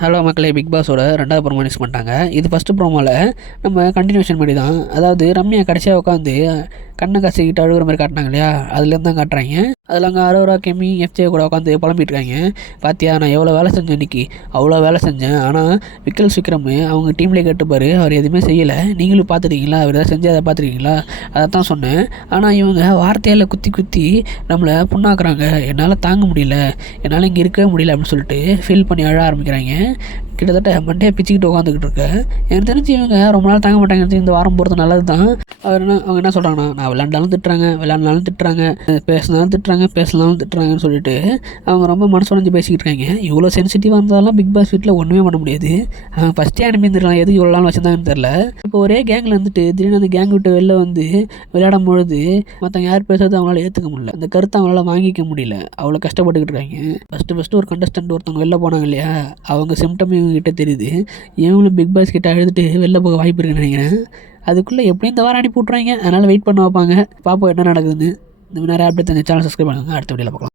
Hello மக்களே big பாஸோட ரெண்டாவது promo use பண்ணிட்டாங்க. இது ஃபஸ்ட்டு ப்ரோமோவில் நம்ம கண்டினியூஷன் மாதிரி தான். அதாவது ரம்யா கடைசியாக உட்காந்து கண்ணை கசிக்கிட்டு அழுகுற மாதிரி காட்டினாங்க இல்லையா? அதுலேருந்து தான் காட்டுறாங்க. அதில் அங்கே அரோரா கெமி எஃப்ஜே கூட உட்காந்து புலம்பிட்டுருக்காங்க பார்த்தியா நான் எவ்வளோ வேலை செஞ்சேன் இன்னைக்கு? அவ்வளோ வேலை செஞ்சேன். ஆனால் விக்கல் விக்ரம் அவங்க டீம்லேயே கேட்டுப்பாரு அவர் எதுவுமே செய்யலை. நீங்களும் பார்த்துருக்கீங்களா அவர் எதாவது செஞ்சு அதை பார்த்துருக்கீங்களா அதை தான் சொன்னேன். ஆனால் இவங்க வார்த்தையால் குத்தி குத்தி நம்மளை புண்ணாக்குறாங்க. என்னால் தாங்க முடியல. என்னால் இங்கே இருக்கவே முடியல அப்படின்னு சொல்லிட்டு ஃபீல் பண்ணி அழ ஆரம்பிக்கிறாங்க. கிட்டத்தட்ட மண்டையை பிச்சுக்கிட்டு உட்காந்துக்கிட்டு இருக்கேன். எனக்கு தெரிஞ்சு இவங்க ரொம்ப நாள் தாங்க மாட்டாங்க இந்த வாரம் போகிறது நல்லது தான் அவர் என்ன அவங்க என்ன சொல்கிறாங்கன்னா நான் விளாண்டாலும் திட்டுறாங்க விளாண்டாலும் திட்டுறாங்க பேசினாலும் திட்டுறாங்க பேசினாலும் திட்டுறாங்கன்னு சொல்லிட்டு அவங்க ரொம்ப மனசு பேசிக்கிட்டு இருக்காங்க. இவ்வளோ சென்சிட்டிவாக இருந்தாலும் பிக் பாஸ் வீட்டில் ஒன்றுமே பண்ண முடியாது. அவங்க ஃபஸ்ட்டே அனுப்பியிருந்துருக்கலாம் எதுக்கு இவ்வளோ நாள் வச்சுருந்தாங்கன்னு தெரில இப்போ ஒரே கேங்கில் வந்துட்டு திடீர்னு அந்த கேங் விட்டு வெளில வந்து விளையாடும் பொழுது மற்றவங்க யார் பேசுறது அவங்களால ஏற்றுக்க முடியல. அந்த கருத்தை அவங்களால வாங்கிக்க முடியல. அவ்வளோ கஷ்டப்பட்டுக்கிட்டு இருக்காங்க. ஃபஸ்ட்டு ஃபஸ்ட்டு ஒரு கண்டஸ்டன்ட் ஒருத்தவங்க வெளில போனாங்க இல்லையா? அவங்க சிம்டம் இவங்ககிட்ட தெரியுது. இவங்களும் பிக் பாஸ் கிட்ட அழுதுட்டு வெளில போக வாய்ப்பு இருக்குன்னு நினைக்கிறேன். அதுக்குள்ளே எப்படியும் இந்த வாரம் அனுப்பி விட்றாங்க அதனால் வெயிட் பண்ண வைப்பாங்க. பார்ப்போம் என்ன நடக்குதுன்னு. இந்த மாதிரி அப்டேட் இந்த சேனல் சப்ஸ்கிரைப் பண்ணுங்கள் அடுத்த வீடியோவில் பார்க்கலாம்.